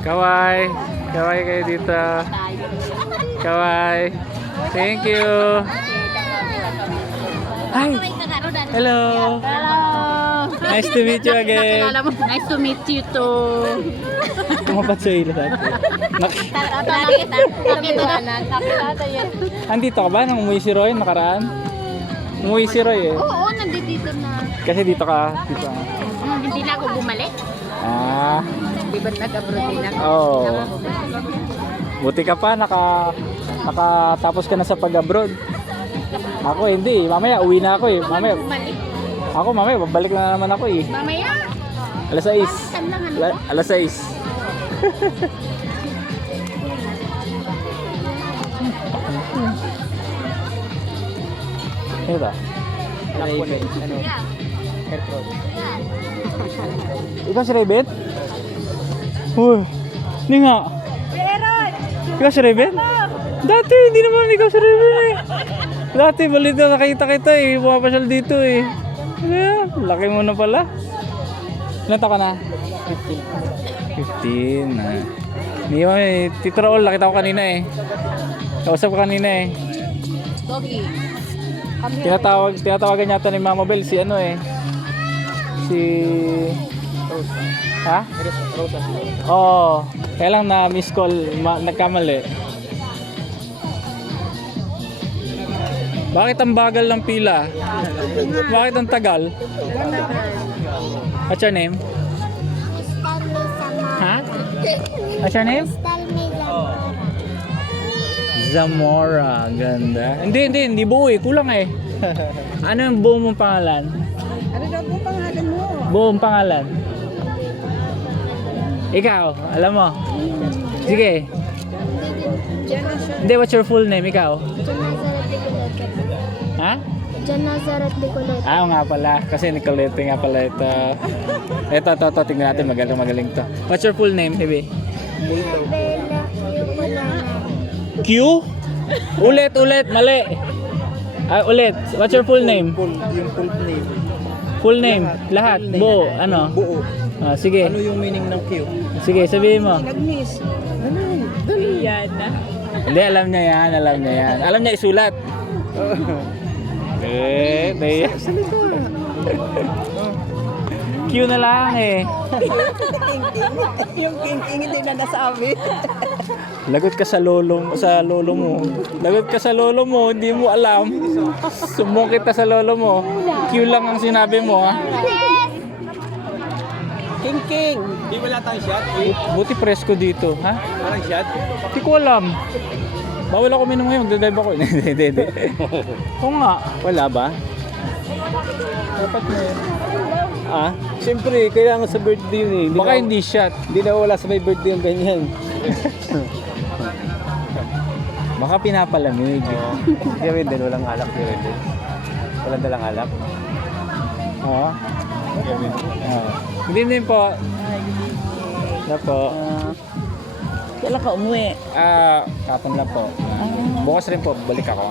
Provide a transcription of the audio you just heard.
Kaway. Kaway kayo dito. Kaway. Thank you. Hi. Hello. Hello. Nice to meet you again. Nice to meet you too. Tumapat sa ilo dati. Andito ka ba nung umuwi si Roy nakaraan? Umuwi si Roy eh. Oo, nandito na. Kasi dito ka. Dito ka. Hindi na ako bumalik. Ah. Di ba nag-abroad din ako? Oo. Buti ka pa nakatapos ka na sa pag-abroad. Ako hindi, mamaya uwi na ako eh. Mamaya. Bumalik. Ako mamaya babalik na naman ako eh. Mamaya. Alas 6. Tanlangan ko. Alas 6. Ano ba? Ano? Aircraft. Ikaw si Rebet? Uy, hindi nga. Ikaw si Rebet? Dati, hindi naman ikaw si Rebet eh. Dati, balito nakita kita eh. Pumapasyal dito eh. Laki mo na pala. Ilan taon ka na? 15. 15 ah. Hindi mo eh. Tito Raul, nakita ko kanina eh. Kausap ko kanina eh. Doggy. Tinatawagan yata ni Mama Bell si ano eh. Si... Rosa. Ha? Rosa. Oo. Kaya lang na miss call, nagkamali. Bakit ang bagal ng pila? Bakit ang tagal? What's your name? Ha? What's your name? Zamora. Ganda. Hindi buo eh. Kulang eh. Ano yung buo mong pangalan? Ano daw po pangalan mo? Buong pangalan. Ikaw, alam mo? Sige. Hindi, what's your full name? Ikaw? Ha? John Nazareth de Coleta. Ah, nga pala. Kasi Nicolete nga pala ito. Ito. Tingnan natin. Magaling to. What's your full name, baby? Bella Yukulana. Q? Ulit. Mali. Ulit. What's your full name? Yung full name. Full name. Lahat. Buo. Ano? Buo. Sige. Ano yung meaning ng Q? Sige, sabihin mo. Nag-miss. Dali. Yan na. Hindi, alam niya yan. Alam niya isulat. Naiya. Q na lang eh. Yung king hindi na nasabi. Lagot ka sa lolo mo. Lagot ka sa lolo mo, hindi mo alam. Sumbong kita sa lolo mo. Q lang ang sinabi mo ha. King. Di wala tayong shot? Buti presko dito, ha? Walang shot? Hindi ko alam. Bawal ako minom ngayon, magdadive ako. Hindi. Oo nga. Wala ba? Dapat na yun. Ah? Siyempre, kailangan sa birthday yun eh. Baka hindi shot. Hindi na wala sa may birthday yung ganyan. Baka pinapalamig. Hindi rin din, walang alak di rin din. Walang dalang alak. Oo. Hindi din po. Na po. Kailan ka umuwi? Kapon lang po. Bukas rin po, balik ako.